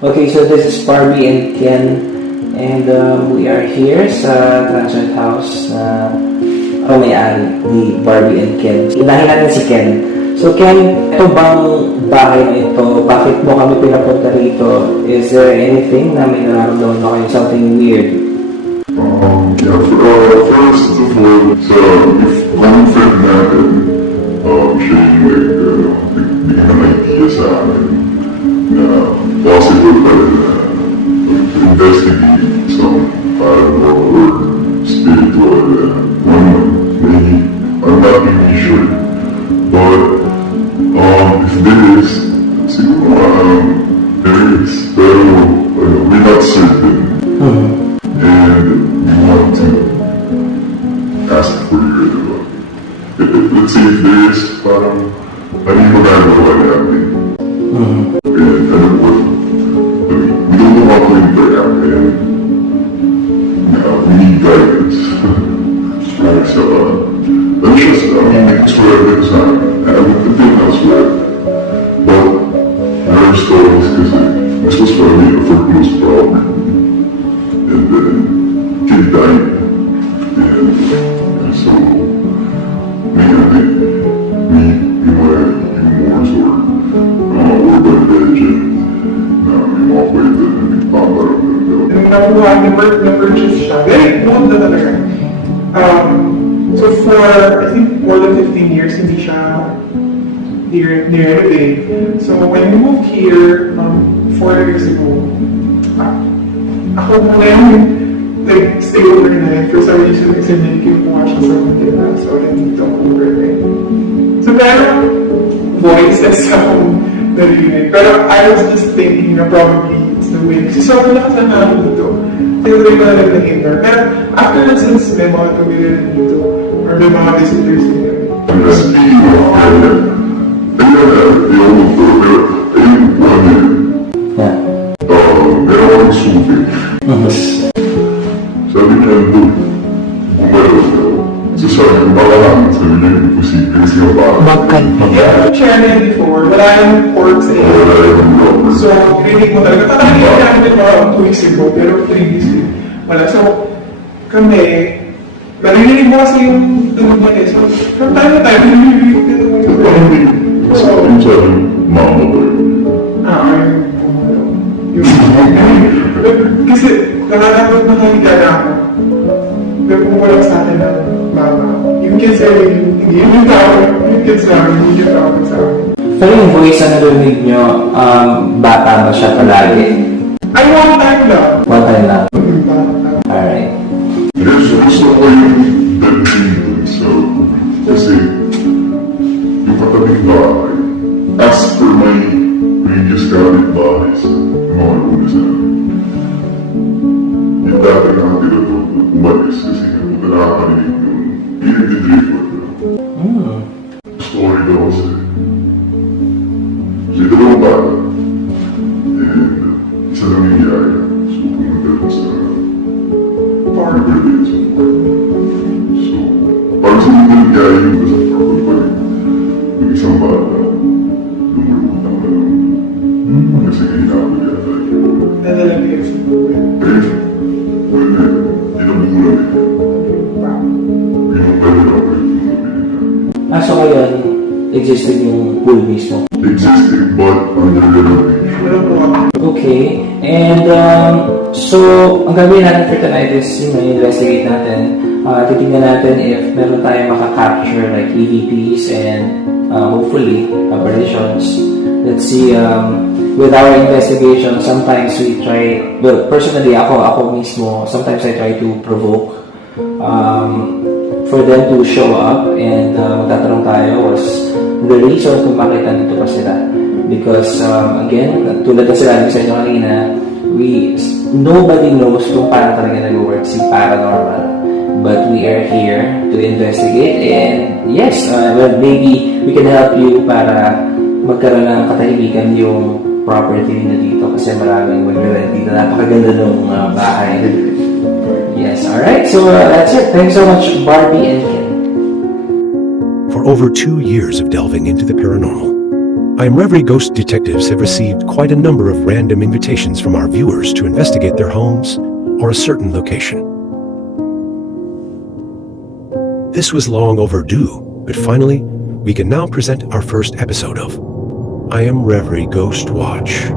Okay, so this is Barbie and Ken, and we are here sa Transient House na may-ari ni Barbie and Ken. Inahin natin si Ken. So Ken, ito bang bahay na ito? Bakit mo kami pinapunta rito? Is there anything na may nararamdaman mo kayo? Something weird? First of all, if one friend natin, siya yung nagbigay ng idea sa akin na possible pala na investigate some paranormal or spiritual maybe, I'm not really sure. But if there is, siguro there is, pero we're not certain. And we want to ask for your advice. Let's say if there is, parang ano yung magagawa natin. And ano what, we don't know how to interact and we need guidance. So, that's just, it's whatever it's not. I wouldn't think elsewhere. But there are stories because this was probably a foreclosed property. And then kid died. And so, maybe rumors or urban legend na may mga kwento na nagpaparamdam daw. Nung nakuha, na-purchase siya. Very old na talaga. So for, I think, more than 15 years, hindi siya near-renovate. So when we moved here, 4 years ago, ako muna yung stay overnight. For some reason, kasi nagiging po siya sa Manila. So nandito ako overnight. So parang voice and sound narinig. Pero I was just thinking na probably it's the wind. Kasi sobrang lakas na namin dito. Tinry ko na nag-hinder. Pero after na since may mga tumili na dito, or may mga visitors nila. And speaking of that, meron akong sufi. Sabi niya, bumalaw daw. So sabi ko, baka lang, sabi niya, imposible kasi yung parang. Yeah, I've shared it before. Wala yung ports eh. Wala yung rubber. So, rinig mo talaga. Tatangin namin mga 2 weeks ago, pero 3 weeks ago. Wala. So, kami, narinig mo kasi yung tunog niya eh. So, from time to time, narinig ko yung Yung sabi, mama ko yun. Kasi, nakakapag nakahiga na ako. Pero kung wala sa atin ng mama, yung kids ay yung tao, yung kids namin, hindi yung tao sa amin. Pero yung voice na narinig nyo, bata ba siya palagi? Ay, one time lang. One time lang. Bata. Alright. There's also ko yung bedroom dun. So, kasi, yung katabing bahay, as per my previous kapitbahays, mga una sa amin, yung dati nakatira doon, umalis kasi nakakarinig yung pinag-drift na. Story daw kasi, kasi dalawang bata, and isa lang yung yaya, so pumunta doon sa Rivervale sa park. So, parang sa mga yung yaya yung nasa park, balik, yung isang bata, lumulutang na lang. Kasi hinabot yata yun. Nadalagay sa buhay. Eh, wala na, tinabulan eh. Pinagdala lang kayo kung nabili na. So ngayon, existed yung pool mismo. Existing but under renovation. Wala po ako. Okay. And so, ang gagawin natin for tonight is investigate natin. Titignan natin if meron tayong makaka-capture like EVPs and hopefully apparitions. Let's see, with our investigation, sometimes we try, well, personally, ako mismo, sometimes I try to provoke for them to show up and magtatanong tayo was the reason kung bakit nandito pa sila. Because, again, tulad na sila sa inyo kanina, nobody knows kung paano talaga nag-work si paranormal. But we are here to investigate and yes, well, maybe we can help you para magkaroon ng katahimikan yung property na dito kasi maraming mag-rent dito. Napakaganda ng bahay. Yes, alright. So that's it. Thanks so much, Barbie and Ken. For over 2 years of delving into the paranormal, I'm Reverie Ghost Detectives have received quite a number of random invitations from our viewers to investigate their homes or a certain location. This was long overdue, but finally, we can now present our first episode of I Am Reverie Ghost Watch.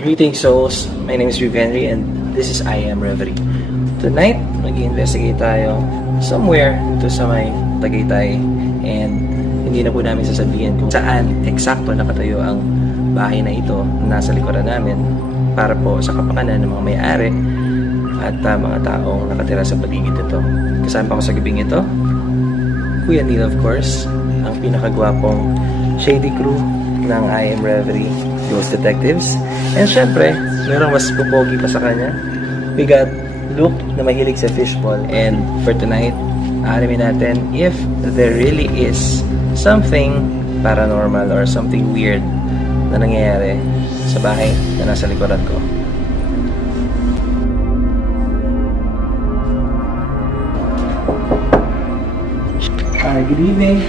Greetings souls, my name is Henry and this is I Am Reverie. Tonight, mag-investigate tayo somewhere dito sa may Tagaytay and hindi na po namin sasabihin kung saan eksakto nakatayo ang bahay na ito na nasa likuran namin para po sa kapakanan ng mga may-ari at mga taong nakatira sa paligid nito. Kasama ko sa gabing ito, Kuya Neil of course, ang pinakagwapong shady crew ng I Am Reverie Ghost Detectives. And syempre, merong mas pupogi pa sa kanya. We got Luke na mahilig sa fishball. And for tonight, alamin natin if there really is something paranormal or something weird na nangyayari sa bahay na nasa likuran ko. Good evening.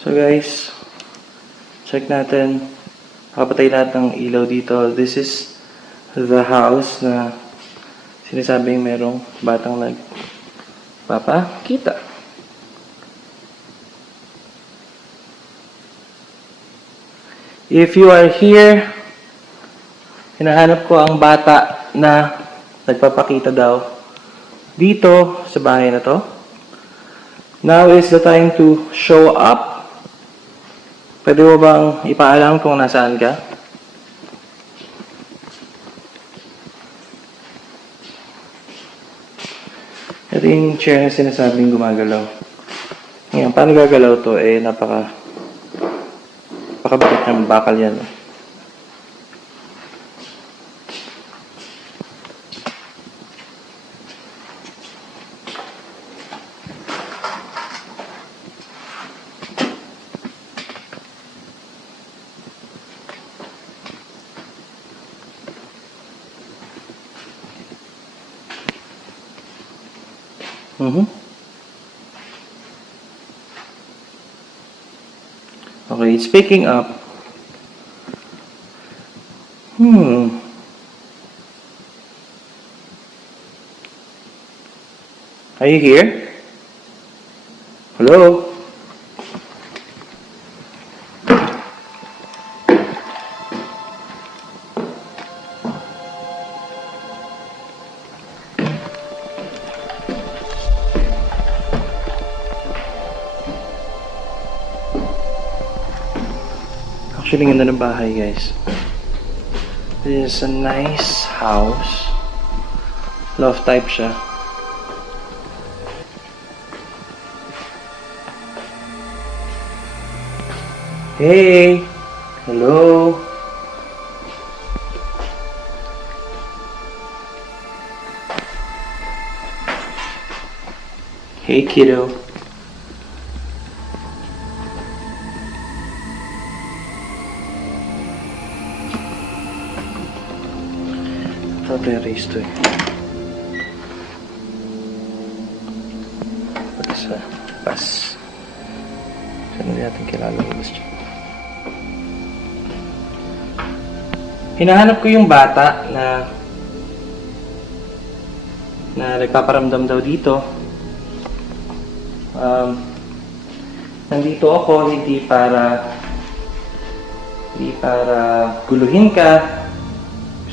So guys, check natin. Nakapatay lahat ng ilaw dito. This is the house na sinasabing merong batang nagpapakita. If you are here, hinahanap ko ang bata na nagpapakita daw dito sa bahay na to. Now is the time to show up. Pwede mo bang ipaalam kung nasaan ka? Ito yung chair na sinasabing gumagalaw. Ngayon, paano gagalaw to? Napakabakit ng bakal yan. Okay, it's picking up. Are you here? Hello? Actually, ganda ng bahay, guys. This is a nice house. Loft type siya. Hey! Hello! Hey, kiddo. Race to it. Pati sa bus. Saan na natin kilala yung bus dyan? Hinahanap ko yung bata na nagpaparamdam daw dito. Nandito ako hindi para guluhin ka.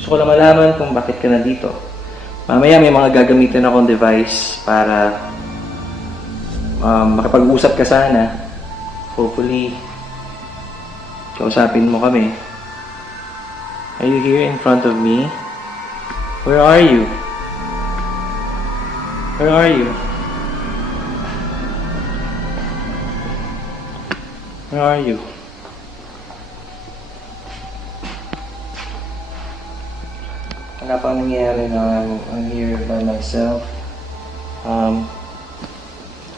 Gusto ko lang malaman kung bakit ka nandito. Mamaya may mga gagamitin akong device para makapag-usap ka sana. Hopefully, kausapin mo kami. Are you here in front of me? Where are you? Where are you? Where are you? Wala pang nangyayari na I'm here by myself.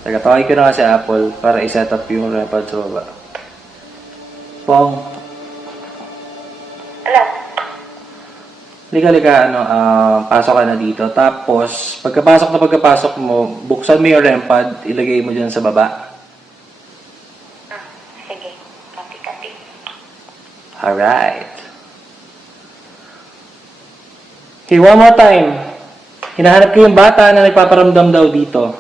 Tagatawag ko na nga si Apple para i-set up yung repad sa baba. Pong. Ala, Lika, pasok ka na dito. Tapos, pagkapasok mo, buksan mo yung rempad, ilagay mo dyan sa baba. sige. Copy. Alright. Okay, one more time. Hinahanap ko yung bata na nagpaparamdam daw dito.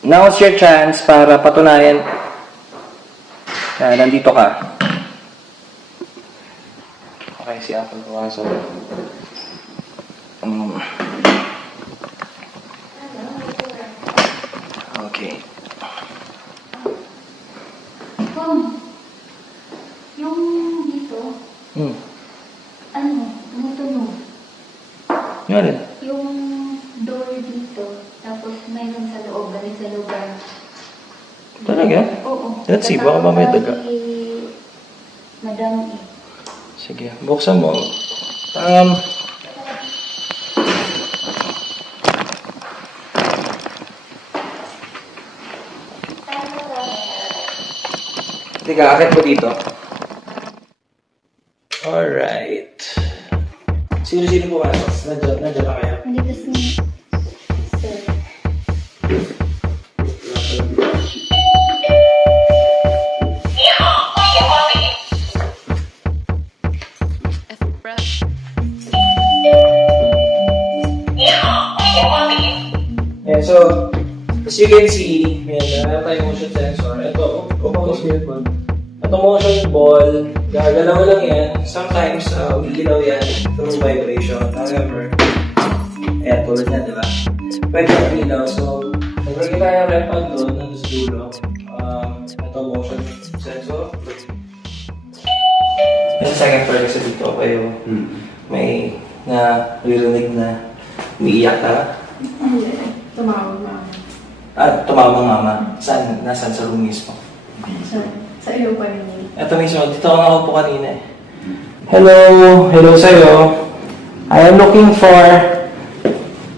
Now's your chance para patunayan na nandito ka. Okay, si Apple pumasok. Okay. Yung dito, Hmm. tumutunog. Yung alin? Yung door dito, tapos mayroon sa loob, balik sa lugar. Talaga? Oo. Let's see, baka mamaya daga. Madam eh. Sige, buksan mo. Teka, akit mo dito. Alright. Sino pumasok? Nandiyan pa kayo? Nandito si Sir. And so, as you can see, meron tayong motion sensor. Ito, focus mo yun. Itong motion ball, gagalaw lang yan. Sometimes, umiilaw yan through vibration. However, ayan, tulad niya, di ba? Pwede yung ilaw. So, nagpagay tayo ng repad doon, nandun sa dulo. Ito, motion sensor. Yung second part kasi dito kayo, may naririnig na umiiyak ka. Tumawag na. Tumawag mama. Saan? Nasaan sa room mismo? Sa iyo pa rin. Ito mismo. Dito ako nakaupo kanina eh. Hello! Hello sa'yo. I am looking for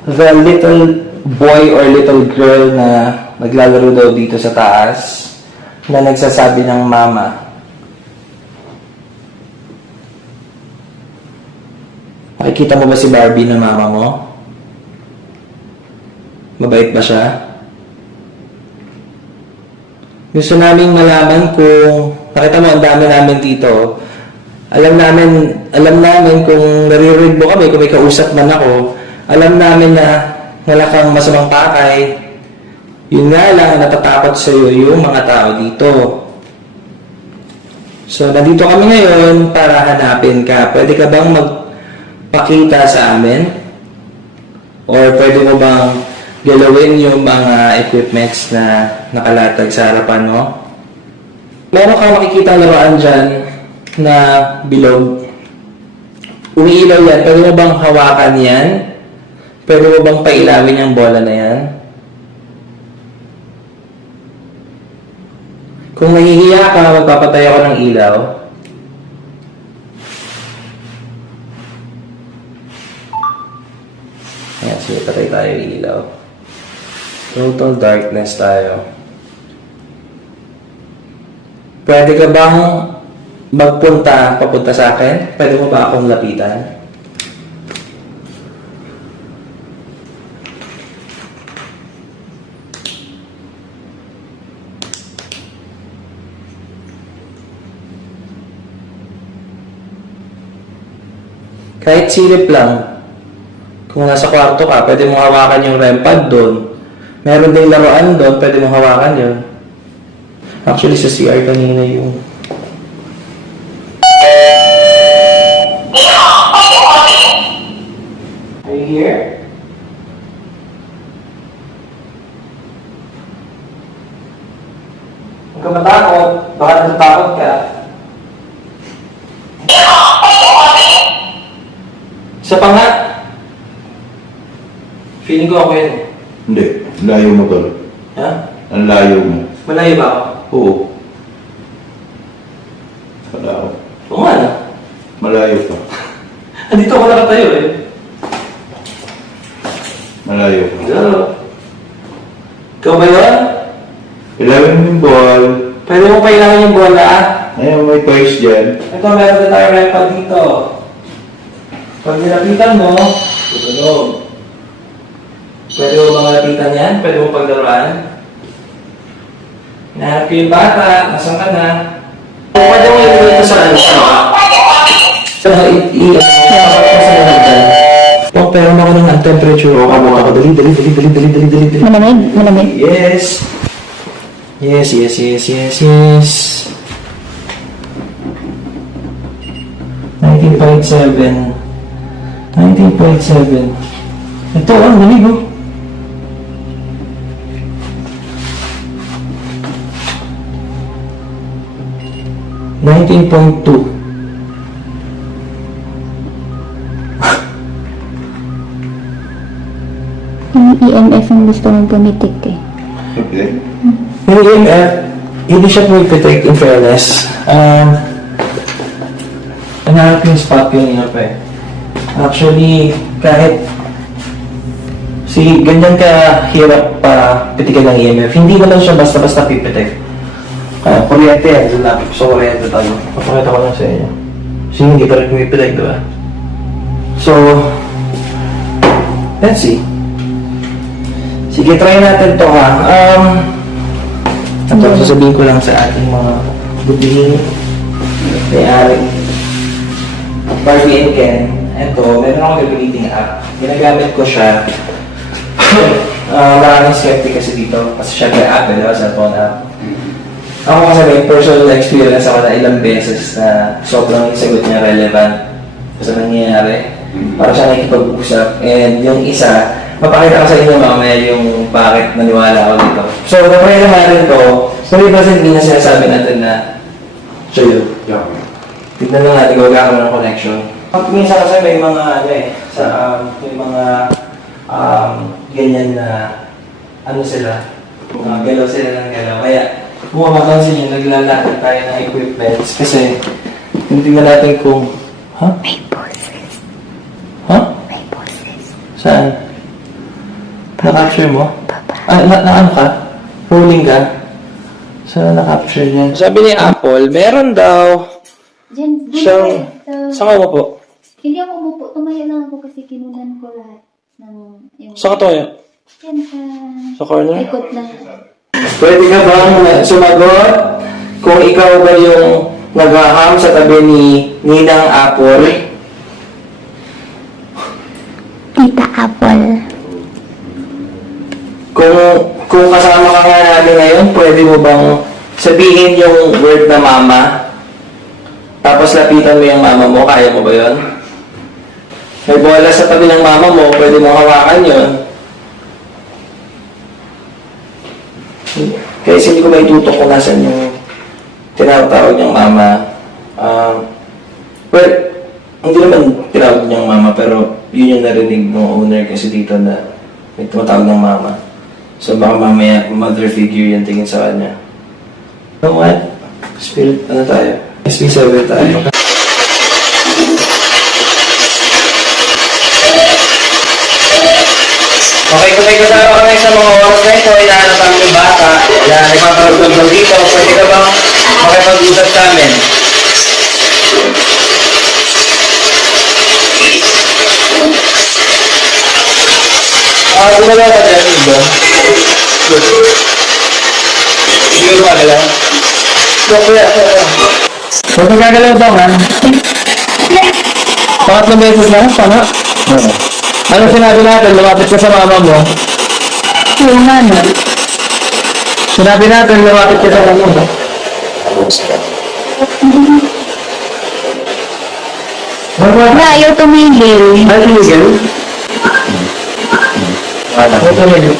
the little boy or little girl na naglalaro daw dito sa taas na nagsasabi ng mama. Nakikita mo ba si Barbie na mama mo? Mabait ba siya? Gusto naming malaman kung nakita mo ang dami namin dito. Alam namin kung naririnig mo kami, kung may kausap man ako. Alam namin na wala kang masamang pakay. Yun nga lang, natatakot sa iyo yung mga tao dito. So, nandito kami ngayon para hanapin ka. Pwede ka bang magpakita sa amin? Or pwede mo bang galawin yung mga equipments na nakalatag sa harapan mo? Meron kang makikita laruan dyan na bilog. Umiilaw yan. Pwede mo bang hawakan yan? Pwede mo bang pailawin yung bola na yan? Kung nahihiya ka, magpapatay ako ng ilaw. Ayan, sige, patay tayo yung ilaw. Total darkness tayo. Pwede ka bang papunta sa akin? Pwede mo ba akong lapitan? Kahit silip lang. Kung nasa kwarto ka, pwede mong hawakan yung REM pad doon. Meron din laruan doon, pwede mong hawakan yun. Actually, sa CR kanina yung... Are you here? Huwag ka matakot. Baka natatakot ka. Isa pa nga. Feeling ko ako yun. Hindi. Layo mo tol. Ha? Ang layo mo. Malayo ba ako? Oo. Andito ako nakatayo eh. Malayo. Hello? Ikaw ba yun? Kailangan mo yung ball. Pwede mo kailangan yung bola ah. Ayun, may toys dyan. Ito, meron na tayo rempad dito. Pag nilapitan mo, tutunog. Pwede mo mga lapitan yan? Pwede mo paglaruan? Hinahanap ko yung bata. Nasaan ka na? Pwede mo ilagay ito sa ano? So, i-tapos ko sa nalagdan. Oh, pero ako ng temperature. O, kamot ako. Dali. Malamig. Yes. Yes. 19.7. Ito, ang galing oh. $19.2. Yung EMF ang gusto mong pumitik eh. Okay. Yung EMF, hindi siya pumipitik in fairness. Nangarap yung spot yung EMF eh. Actually, kahit ganyan ka hirap para pitikin ng EMF, hindi naman siya basta-basta pipitik. Kuryente yan, lalapit ko sa kuryente tayo. Papakita ko lang sa inyo. Kasi hindi pa rin pumipitik, diba? So, let's see. Sige, try natin to ha. Ito, sasabihin ko lang sa ating mga butihing may-ari. Barbie and Ken. Ito, meron akong gagamiting app. Ginagamit ko siya. Maraming skeptic kasi dito. Kasi syempre app, di ba? Cellphone app. Ako kasi may personal experience ako na ilang beses na sobrang yung sagot niya relevant sa nangyayari. Para siya nakikipag-usap. And yung isa, mapakita ko sa inyo mamaya yung bakit naniwala ako dito. So, na-try naman ko, so presently na sinasabi natin na show you. Tignan lang natin kung magkakaroon ng connection. Minsan kasi may mga may mga ganyan na sila, galaw sila ng galaw. Kaya, bumabakansin yung naglalakad tayo ng equipments kasi tingnan natin kung, May pulses. May pulses. Saan? Na-capture mo? Ano ka? Rolling ka? Saan na-capture niya? Sabi ni Apple, meron daw Diyan, siyang... Saan ka mo po? Hindi ako umupo. Tumayo lang ako kasi kinunan ko lahat ng... Yung, Saan ka tayo? Yan Sa corner? likod lang. Pwede ka bang sumagot kung ikaw ba yung naghaham sa tabi ni Ninang Apple? Tita Apple. Kung kasama ka nga namin ngayon, pwede mo bang sabihin yung word na mama? Tapos lapitan mo yung mama mo, kaya mo ba yun? May bola sa tabi ng mama mo, pwede mo hawakan yun. Kasi hindi ko maitutok kung nasan yung tinatawag niyang mama. Well, hindi naman tinawag niyang mama, pero yun yung narinig ng owner kasi dito na may tumatawag ng mama. So baka mamaya mother figure yung tingin sa kanya. You know what? Spirit, ano tayo? SP7 tayo. Okay, kung may kasama kami sa mga oras na ito, inahanap kami yung bata. Yan, nagpaparagdag daw dito. Pwede ka bang makipag-usap sa amin? Gumalaw ka dyan, Ibo. Good. Hindi ka gumagalaw? Kuya. Huwag ka gagalaw daw, ha? Pangatlong beses na? Tama? Oo. Ano sinabi natin? Lumapit ka sa mama mo. Yung ano? Sinabi natin, lumapit ka sa mama mo. Na, ayaw tumigil. Ano tumigil? Ano tumigil?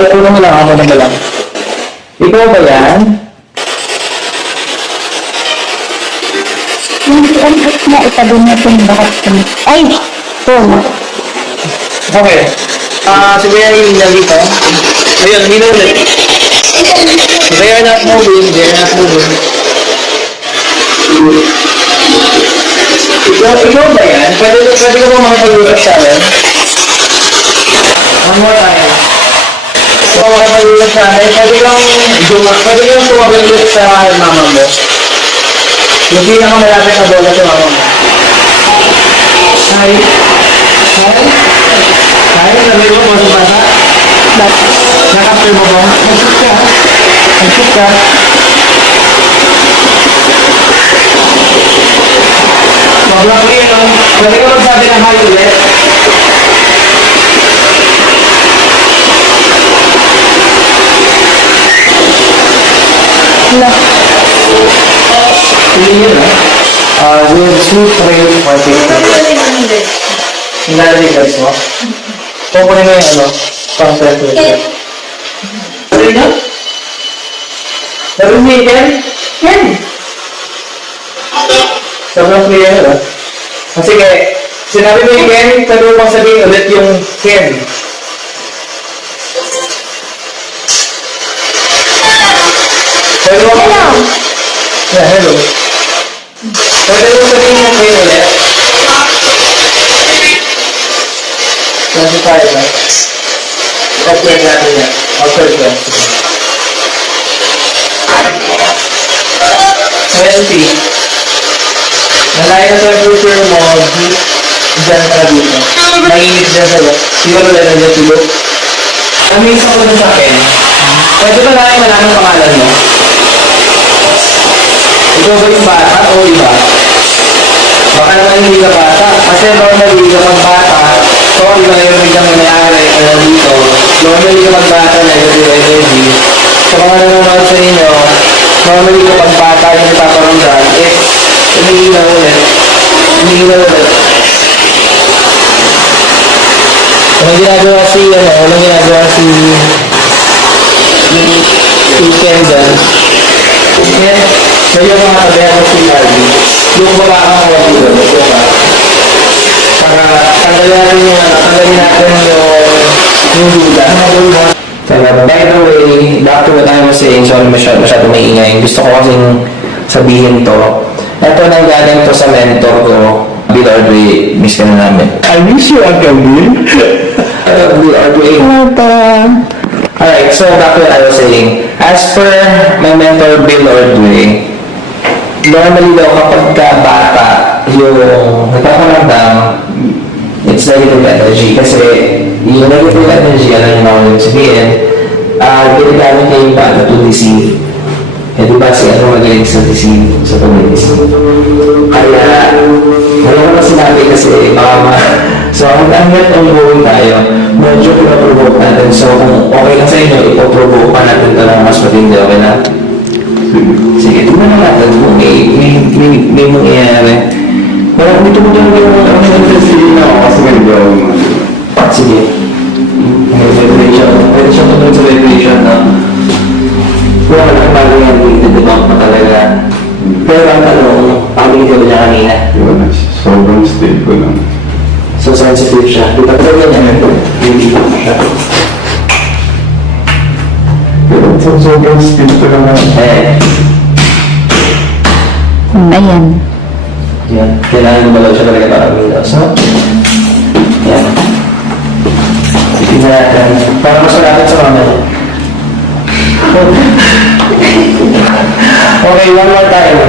Tulong mo lang ako na lang. Ikaw ba yan? Yung EMF na itabi na itong bakit tumigil. Ay! Ito. Okay. Sige yan yung dito. Ayun, hindi na ulit. They are not moving. Ikaw ba yan? Pwede ka ba makapag-ulat sa amin? One more time. Ikaw makapag-ulat sa amin. Pwede kang tumabag-ulat sa mama mo. Yung pinakamalapit na bola sa mama mo. Hi. Hi, sabi mo po sa bata? Nakapir mo ba? Nag-shoot ka. Nag-shoot ka. Sobrang clear, no? Pwede ka magsabi ng hi ulit? Hindi yun, with sweet trail party. Nilalagay guys mo? Kukunin mo yung ano? Pang self-care. Ano yun? Sabi mo yung Ken? Ken! Sobrang clear na. Sige, sinabi mo yung Ken, sabi mo pang sabihin ulit yung Ken. Hello! Yeah, hello. Pwede mo sabihin yung Ken ulit? Kasi tayo na. Okay natin yan. Okay yan. 20. Nalayo na temperature mo, dyan ka dito. Mainit dyan sa'yo. Siguro na dyan tulog. Amazing ako dun sa akin. Pwede ba namin malaman pangalan mo? Ikaw ba yung bata o iba? Baka naman hindi ka bata. Kasi normally kapag bata, sorry ba yung biglang nangyari dito. Normally kapag bata, negative energy. Sa mga nanonood sa inyo, normally kapag bata yung nagpaparamdam, umiilaw ulit. Umiilaw ulit. Anong ginagawa si Ken dyan? Ken, medyo mga kabayan mo si Harvey. Yung baba ka mga dito, diba? Para tanggalin natin yung duda. By the way, back to what I was saying, sorry masyado maingay. Gusto ko kasing sabihin to. Ito nang galing to sa mentor ko, Bill Ordway, miss ka na namin. I miss you, Uncle Bill. Bill Ordway. Alright, so back to what I was saying. As per my mentor, Bill Ordway, normally daw kapag ka bata, yung nagpaparamdam, it's negative energy. Kasi yung negative energy, alam niyo na kung yung sabihin, ginagamit niya yung bata to deceive. Eh di ba si ano magaling sa deceive, sa pag-deceive. Kaya, wala ko na sinabi kasi baka so, ang hanggat ongoing tayo, medyo pinaprovoke natin. So, kung okay lang sa inyo, ipoprovoke pa natin ito ng mas matindi. Okay na? Sige, tingnan na natin kung may mangyayari. Wala, dito mo yung Hindi na ako kasi ganito ako. sige. May vibration. Pwede siya tumunod sa vibration, no? Wala na bago yan, dito pa talaga. Pero ang tanong, pakabigyan ko niya kanina. Yun, sobrang stable lang. So sensitive siya. Di ba ito ganyan? Hindi siya. So, sobrang stable lang. Ayan. Yan. Kailangan gumalaw siya talaga para umilaw. So, yan. Tingnan natin. Para mas malapit sa mama niya. Okay, one more time.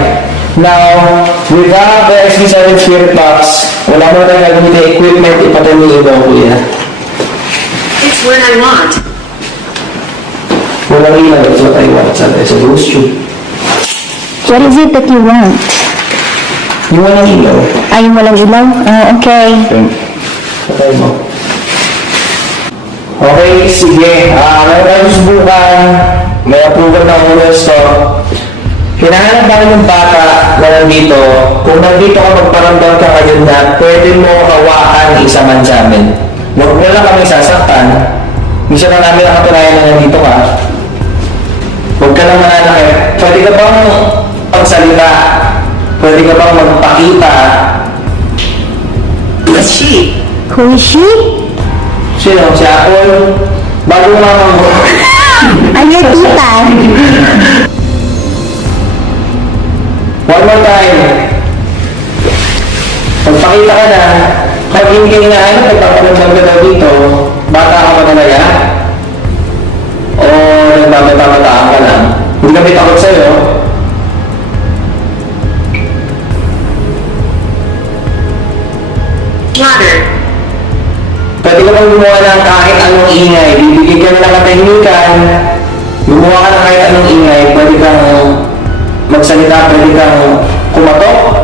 Now, with the SB7 Spirit Box, wala mo tayong gagawin na equipment, ipatay mo yung ibang kuya. It's what I want. Walang ilaw, it's what I want. Sabi, it's a ghost tube. What is it that you want? Yung walang ilaw, Ay, yung walang ilaw? Okay. patay mo. Okay, sige. Meron tayo susubukan. May approval ng oras to. Hinahanap namin yung bata na nandito. Kung nandito ka magparamdam ka ngayon na pwede mo hawakan isa man sa amin. Huwag mo lang kami sasaktan. Minsan na namin nakatunayan na nandito ka. Huwag ka lang mananakit. Pwede ka bang pagsalita? Pwede ka bang magpakita? Who's she? Who is she? Sino? Si Apple? Bago mama mo. Ay, yung tita. One more time. Pagpakita ka na, kahit hindi ka inaano, nagpaparamdam ka daw dito, bata ka pa talaga? O nagbabata-bataan ka lang? Hindi kami takot sa'yo. Water. Pwede ka bang gumawa ng kahit anong ingay. Bibigyan ka ng katahimikan. Gumawa ka ng kahit anong ingay. Pwede kang magsalita, pwede kang kumatok,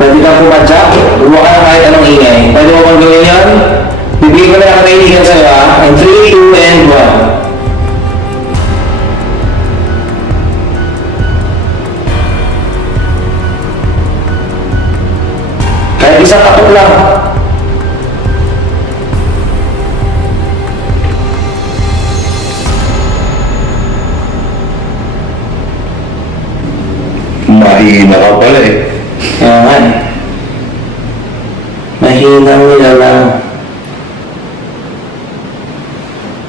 pwede kang kumadyak. Gumawa ka ng kahit anong ingay. Pwede mo bang gawin yan? Bibigyan ko na ng katahimikan sa'yo ha. And 3, 2, and 1. Kahit isang katok lang. Mahina ka pala eh. Kaya nga eh. Mahina nila lang.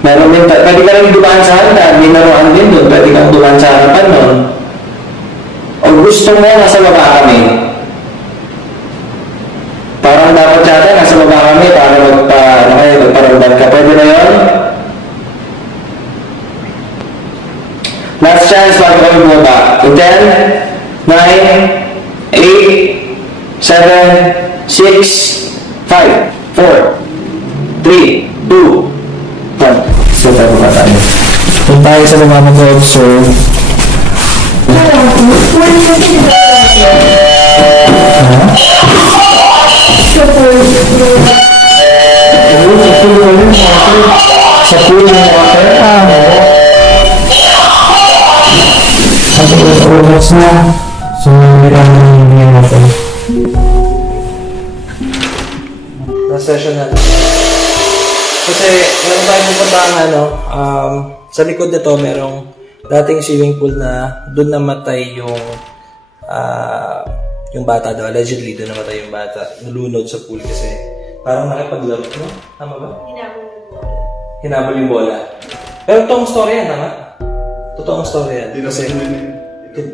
Meron din, pwede ka rin dumaan sa handa, may naroon din doon, pwede kang dumaan sa harapan nun. O gusto mo, nasa baba kami. Parang dapat yata, nasa baba kami para magparamdam ka. Pwede na yun? Last chance bago kami bumaba. In 10, 9, 8, 7, 6, 5, 4, 3, 2, 1. So, tayo ba tayo? Kung tayo sa mga mag-observe, sa pool ng water? Kasi oras na. So, meron na yung natin. Last session natin. Kasi, meron tayo pupuntahan sa likod nito, merong dating swimming pool na doon namatay yung bata daw. Allegedly, doon namatay yung bata. Nalunod sa pool kasi parang nakipaglaro, no? Tama ba? Hinabol yung bola. Pero totoong story yan, tama? Totoong story yan. Kasi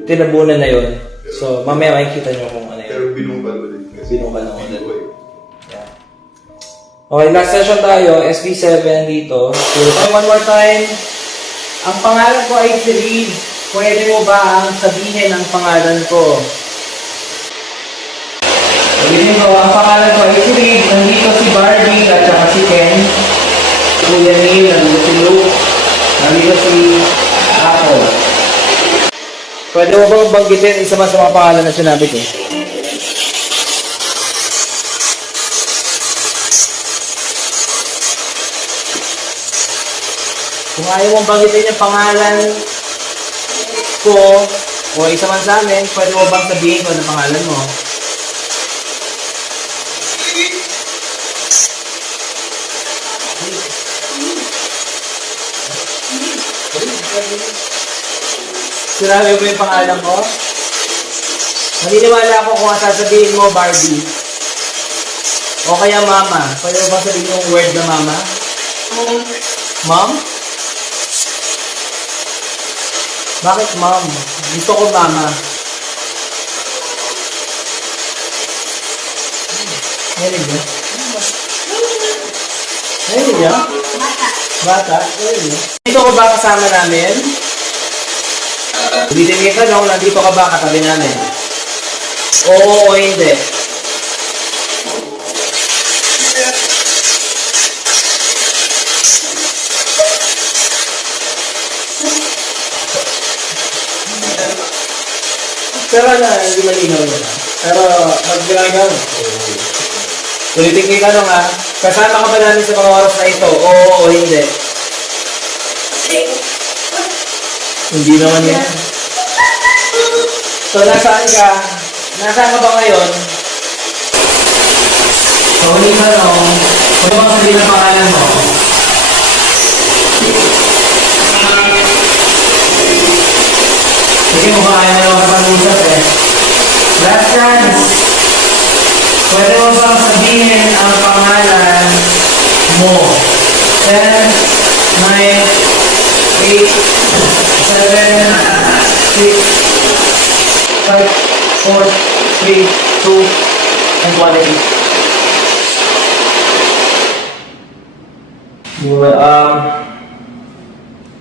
tinabunan na yun. So, mamaya makikita nyo kung ano yun. Pero binungkal ulit. Binungkal na ulit. Yeah. Okay, last session tayo. SB7 dito. So, one more time. Ang pangalan ko ay Reed. Pwede mo ba ang sabihin ang pangalan ko? Sabihin mo, ang pangalan ko ay Reed. Nandito si Barbie at saka si Ken. Kuya Neil, nandito si Luke. Nandito si Apple. Pwede mo bang banggitin isa sa mga pangalan na sinabi ko? Kung ayaw mong banggitin yung pangalan ko o isa man sa amin, pwede mo bang sabihin ko ang pangalan mo? Sinabi mo yung pangalan ko? Maniniwala ako kung sasabihin mo, Barbie. O kaya Mama. Pwede mo ba sabihin yung word na Mama? Mom? Bakit Mom? Gusto ko Mama. Narinig niya? Narinig niya? Bata? Narinig niya? Dito ko ba kasama namin? Ulitin niya ka nung nandito ka ba katabi namin? Oo o hindi? Pero hindi malinaw yun. Pero magbilanggaw. Ulitin niya ka nung kasama ka ba namin sa mga oras na ito? Oo o hindi? Hindi naman yan. So, nasaan ka? Nasaan ka ba ngayon? So, hindi ka no? Kung bang sabihin ang pangalan mo? Sige, mukhang ayaw na naman kapag-usap eh. Last chance. Pwede mo bang sabihin ang pangalan mo? 10, 9, 8, 7, 6, 5, 3, 2, and quality.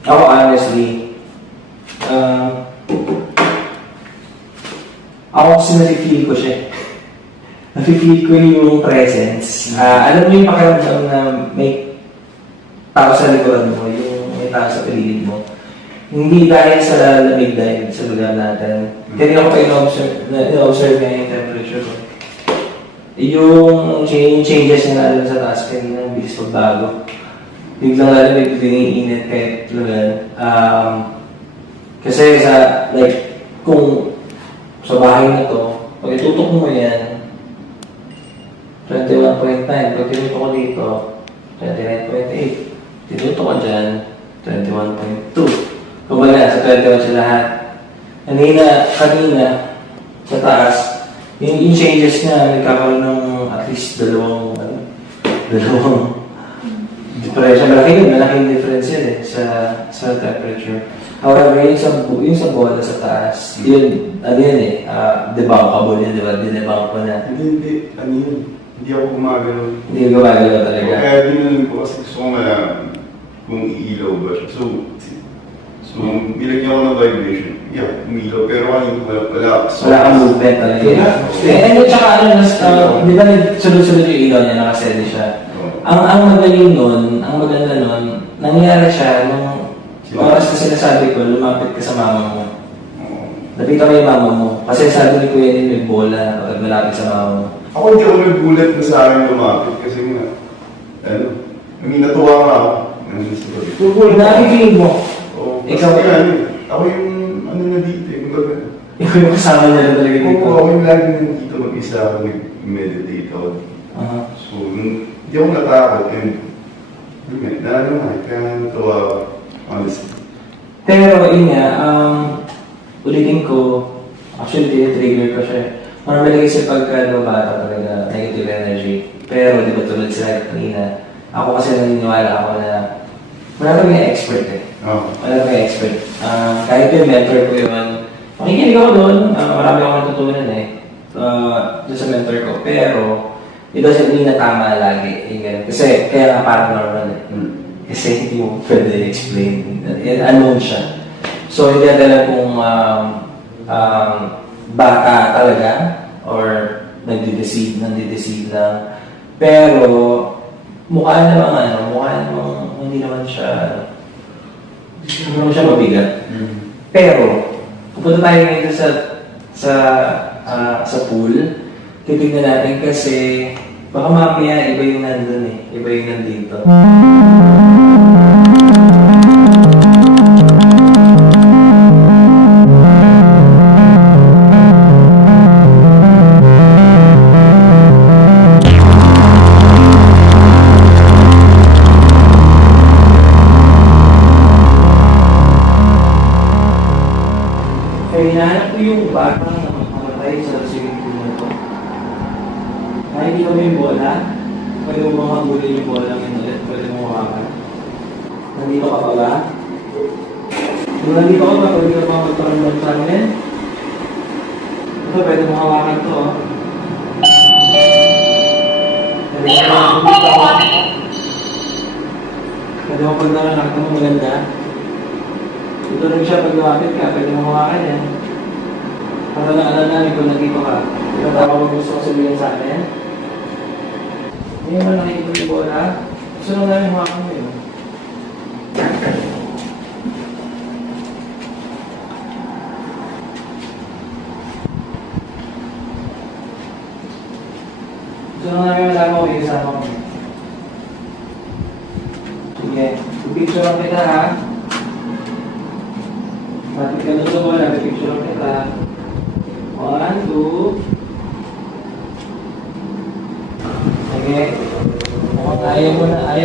Ako honestly, ako kasi nafe-feel ko siya. Nafe-feel ko yung presence. Alam mo yung pakiramdam na may tao sa likuran mo, yung may tao sa paligid mo. Hindi dahil sa lamig dahil sa lugar natin. Kaya ako pa in-observe nga yung temperature ko. Yung changes na lalo sa taas kanina, bilis magbago. Biglang lalo may biglang init kahit lugar. Kasi sa, like, kung sa bahay na to, pag itutok mo yan, 21.9, pag tinutok ko dito, 29.8. Tinutok ko dyan, 21.2. Kumbaga, sa 21 sa lahat. Kanina, sa taas, yung changes na nagkakaroon ng at least dalawang difference. Malaking difference yun sa temperature. However, yung sa bola sa taas, yun, debunkable yun, di ba? Dinebunk ko na. Hindi ako gumagalaw. Hindi gumagalaw talaga. Kaya dinalun ko kasi gusto ko malaman kung iilaw ba siya. So, nilagyan ko ng vibration. Yeah, umilaw. Pero kanina wala. Wala kang movement talaga. And tsaka di ba sunod-sunod yung ilaw niya, nakasteady siya. Ang magaling nun, ang maganda nun, nangyari siya nung oras na sinasabi ko, lumapit ka sa mama mo. Napita ko yung mama mo. Kasi sabi ni Kuya din may bola kapag malapit sa mama mo. Ako hindi ako nagulat na sa akin lumapit kasi nga, natuwa nga ako. Nakikilin mo. Ikaw ako yung na dito eh. Ikaw yung kasama niya na talaga dito. Ako yung lagi nandito mag-isa ako, nag-meditate ako. So, hindi ako natakot and kaya natuwa ako, honestly. Pero yun nga, ulitin ko, actually trigger ko siya. Normally kasi pagka bata talaga, negative energy. Pero di ba tulad sila kanina, ako kasi naniniwala ako na wala kami expert eh. Wala kami expert. Kahit yung mentor ko yun, makikinig ako doon, marami akong natutunan eh. Doon sa mentor ko. Pero, it doesn't mean na tama lagi. Kasi kaya nga parang normal eh. Kasi hindi mo pwede explain. Unknown siya. So, hindi natin kung baka talaga or nagdi-deceive lang. Pero, mukha namang hindi naman siya mabigat. Pero, pupunta tayo ngayon sa pool. Titignan natin kasi baka mamaya iba yung nandun eh. Iba yung nandito. Kaya hinahanap ko yung bata na makamatay sa swimming pool na ito. Nakikita mo yung bola? Pwede mo bang hangulin yung bola ng ulit? Pwede mo hawakan? Nandito ka pa ba? Kung nandito ka ba, pwede ka ba magparamdam sa amin? Ito, pwede mo hawakan to. Pwede mo pag nakakita mo maganda. Ito rin siya pag lumapit ka, pwede mo hawakan yan. Para naalala namin kung nandito ka. Tinatawag mo gusto ko sabihin sa akin. Hindi naman nakikita yung bola. Gusto lang namin hawakan mo yun. Gusto lang namin malaman ko yung kasama mo. Sige, picture lang kita ha. Bakit ka doon sa bola, picture lang kita. 1, 2. Sige. Mukhang ayaw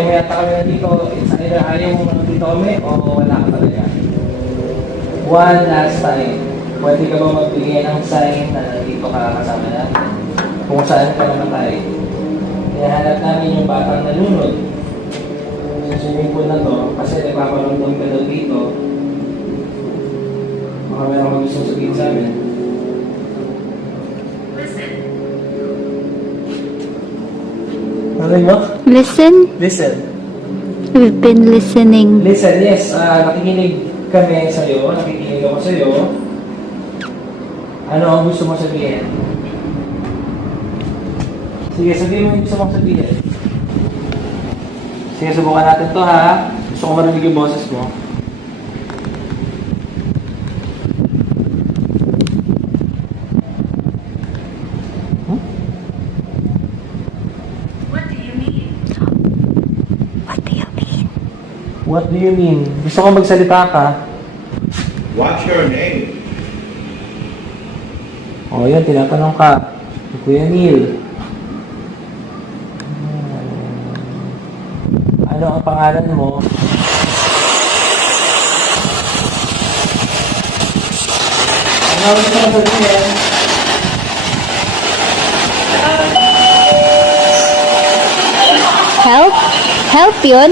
mo yata kami nandito. It's either ayaw mo nandito kami o wala ka talaga. One last time. Pwede ka ba magbigay ng sign na nandito ka kasama natin? Kung saan ka namatay. Hinahanap namin yung batang nalunod sa swimming pool na to kasi nagpaparundong ka doon dito. Baka meron ka gustong sabihin sa amin. Ano mo? Listen? Listen. We've been listening. Listen, yes. Nakikinig kami sa'yo. Nakikinig ako sa'yo. Ano ang gusto mo sabihin? Sige, sabihin mo yung gusto mong sabihin. Sige, subukan natin to ha. Gusto ko marinig yung boses mo. What do you mean? What do you mean? What do you mean? Gusto ko magsalita ka. What's your name? O yun, tinatanong ka. Kuya Neil. Ano ang pangalan mo? Ano ang gusto mo sabihin? Help? Help yun?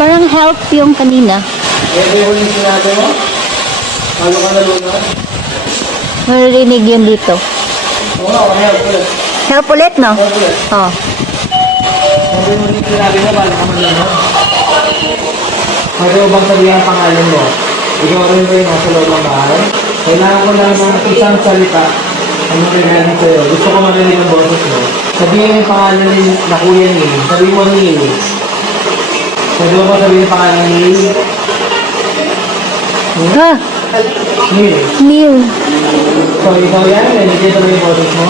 Parang help yung kanina. Pwede ko yung sinabi mo? Paano ka nalunod? Marinig yun dito. Oo, help ulit. Help ulit, no? Help ulit. Oh. Pwede mo yung sinabi mo, paano ka nalunod? Pwede mo bang sabihin ang pangalan mo? Ikaw rin ba yung nasa loob ng bahay? Kailangan ko lang ng isang salita ang makikinig sa'yo. Gusto ko marinig ang boses mo. Sabihin mo yung pangalan ni na Kuya Neil. Sabihin mo Neil. Pwede mo ba sabihin yung pangalan ni Neil? Ha? Neil. Neil. So, ikaw yan? Nandiyan mo yung boses mo?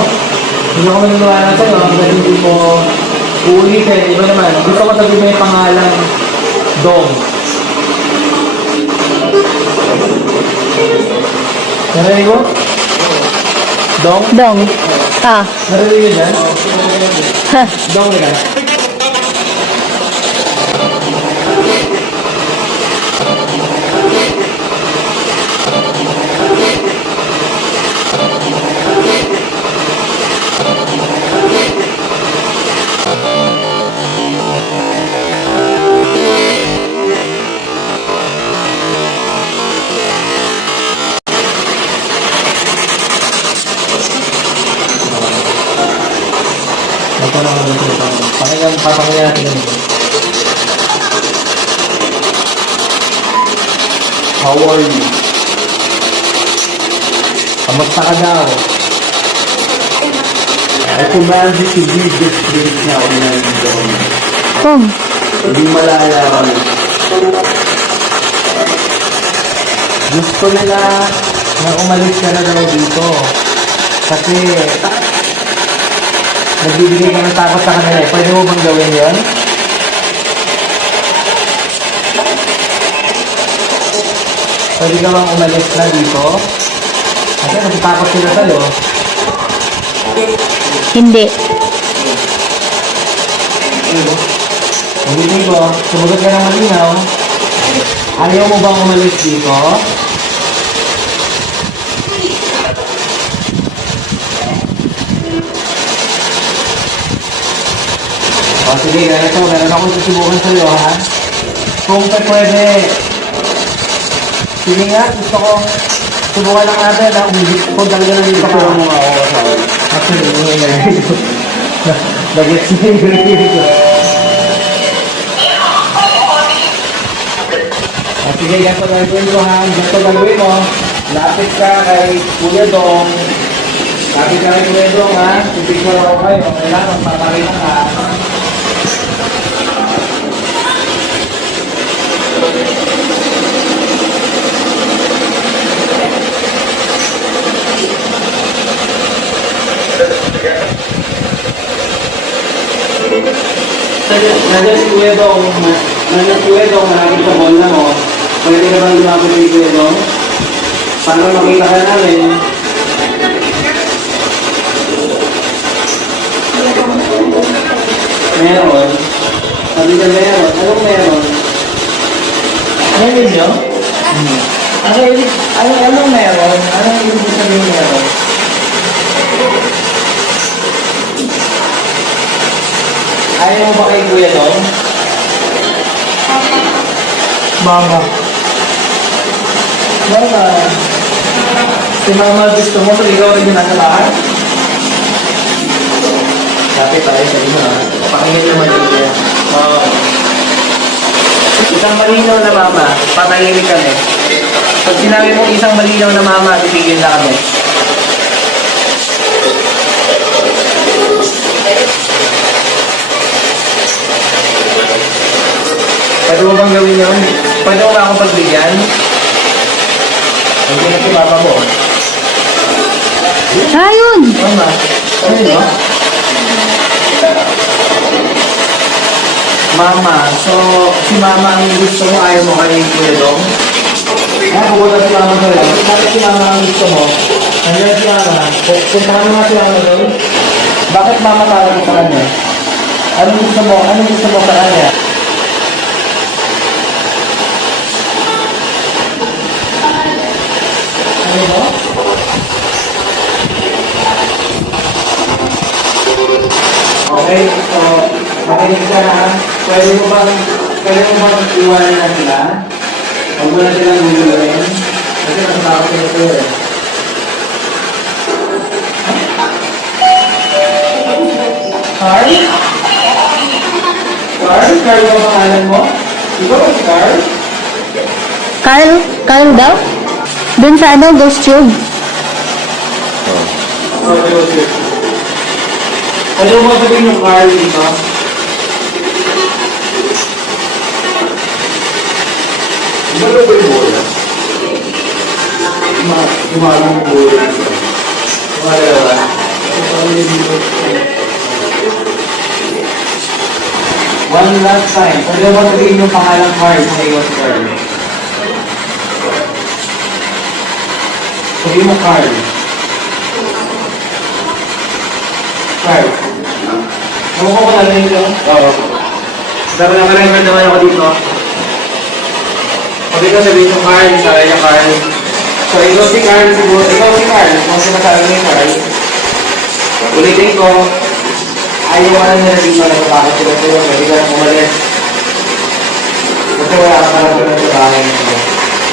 Hindi ako maniniwala sa'yo. Hanggang hindi mo uulitin. Iba naman. Gusto ko sabihin mo yung pangalan Dong. Narinig mo? Dong? Dong. Ah. Narinig yun yan? Ha. Dong yan. Magtanong ka dito. Pakinggan natin yun. How are you? Kamusta ka daw? I command you to leave this place now in Arizona. Kung. Hindi malaya kami. Gusto nila na umalis ka na daw dito. Kasi nagbibigay ka ng takot sa kanila. Pwede mo bang gawin yun? Pwede ka bang umalis na dito? Kasi nagtatakot sila sa'yo. Hindi. Hindi ko, sumagot ka ng malinaw. Ayaw mo bang umalis dito? O sige, ganito, meron akong susubukan sa'yo, ha? Kung pwede, sige nga, gusto ko, subukan lang natin na kung talaga nandito ka. Pero mo ako sa akin. Actually, yung nag-review ko. Nag-gets mo yung review ko. O sige, ganito gagawin ko, ha? Ganito gagawin mo. Lapit ka kay Kuya Dong. Lapit ka kay Kuya Dong, ha? Pipicture ako kayo. Kailangan, papakita ka. Nandiyan si Kuya Dong, malapit sa bola mo. Pwede ka bang lumapit kay Kuya Dong? Para makita ka namin. Meron. Sabi ka meron. Anong meron? Meron nyo? Anong meron? Anong ibig sabihin meron? Ayaw mo ba kay Kuya Dong? Mama. Mama. Si Mama gusto mo, so ikaw rin yung nasa bahay? Happy tayo sa inyo, ha? Pakinggan naman yung kaya. Isang malinaw na mama, patahimik kami. Pag sinabi mo isang malinaw na mama, titigil na kami. Pwede mo bang gawin yun? Pwede mo ba akong pagbigyan? Hindi na si papa mo. Ayun! Mama, ano yun, no? Mama, so si mama ang gusto mo, ayaw mo kay Kuya Dong? Pupunta si mama doon. Bakit si mama ang gusto mo? Nandiyan si mama. Puntahan mo nga si mama doon. Bakit mama tawag mo sa kanya? Anong gusto mo? Anong gusto mo sa kanya? Ano mo? Okay, so makinig ka na. Pwede mo bang iwanan na sila? Huwag mo na silang guguluhin. Kasi natakot sila ito eh. Carl? Carl? Carl ba pangalan mo? Ikaw ba si Carl? Carl? Carl daw? Doon sa ano, Ghost Tube. Okay. Ano mo sabihin yung Carl dito? Ano ba yung bola? Umarang buhay. Umarang. One last time. Pwede mo sabihin yung pangalang Carl kung iwas Carl. Sabihin mo Carl. Carl. Nakuha ko na rin ito. Oo. Sabi na maraming naman ako dito. Pwede ko sabihin yung Carl. Sabi niya Carl. So ikaw si Carl siguro. Ikaw si Carl. Kung sinasabi niya yung Carl. Ulitin ko. Ayaw ka nila dito na bakit sila sila. Pwede ka lang umalis. Kasi wala ka parang sila sa bahay nito.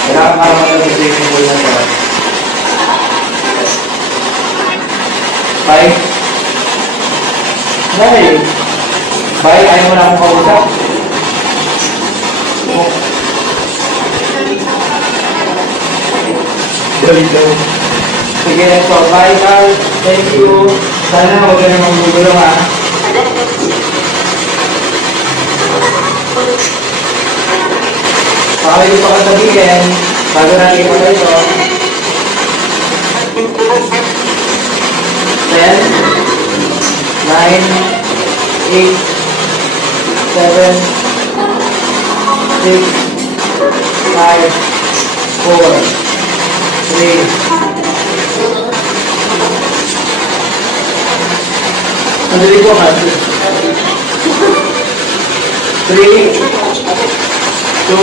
Wala ka parang sila sa swimming pool na ito. Bye. Bye. Bye. Ayaw mo na akong kausap. Balik daw. Sige, so bye Carl. Thank you. Sana huwag ka namang gugulo ha. Baka yung pa sabihin, bago natin ipala ito. 10, 9, 8, 7, 6, 5, 4, 3, 2, 1. Madali ko kasi. 3, 2,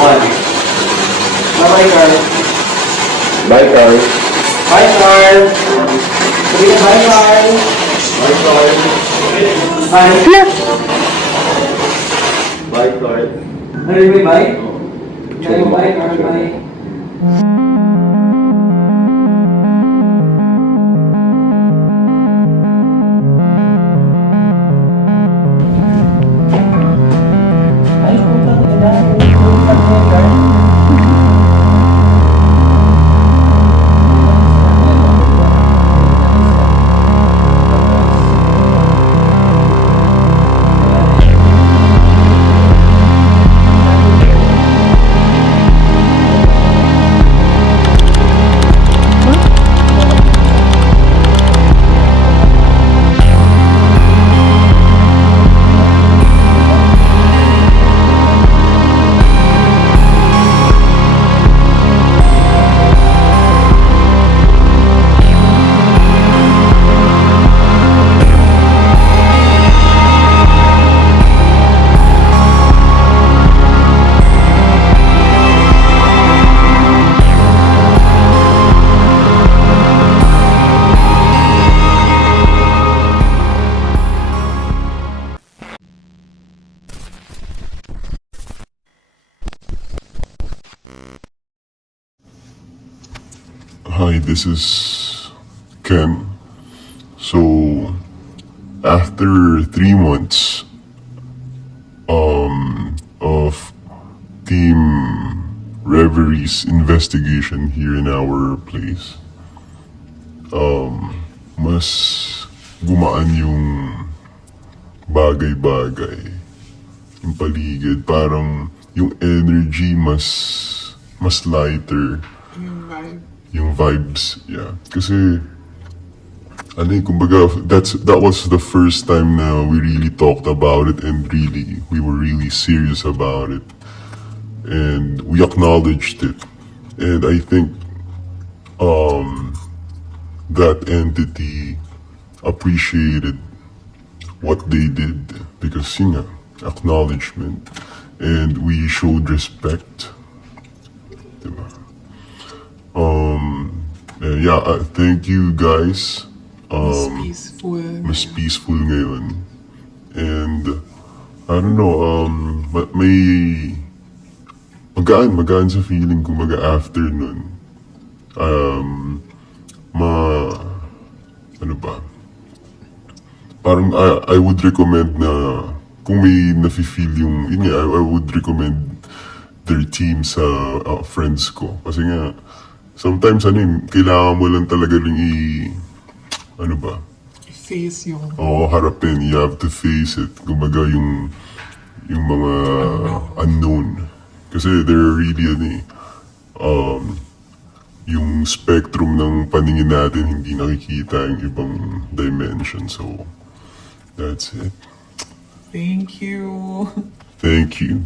1. Bye-bye, Carl. Bye, Carl. Bye, Carl. Sige, bye, Carl. Bye, Carl. Bye. Bye, Carl. Ano yung bye? Bye, bye, Carl. Bye. Ay, puta ka na. Puta ka na, Carl. Hi, this is Ken. So, after 3 months of Team Reverie's investigation here in our place, mas gumaan yung bagay-bagay, yung paligid, parang yung energy mas lighter, Yung vibe. yung vibes, yeah. Kasi ano kumbaga, that was the first time na we really talked about it and we were really serious about it. And we acknowledged it. And I think that entity appreciated what they did because yun nga, acknowledgement, and we showed respect. Diba? Thank you guys. Mas peaceful. Mas peaceful ngayon. And I don't know, may magaan sa feeling ko after nun. Ano ba? Parang I would recommend na kung may nafe-feel yun nga, I would recommend their team sa friends ko. Kasi nga, sometimes kailangan mo lang talaga rin ano ba? Face yung Harapin. You have to face it. Kumbaga yung mga unknown. Kasi they're really yung spectrum ng paningin natin hindi nakikita yung ibang dimension. So, that's it. thank you. Thank you.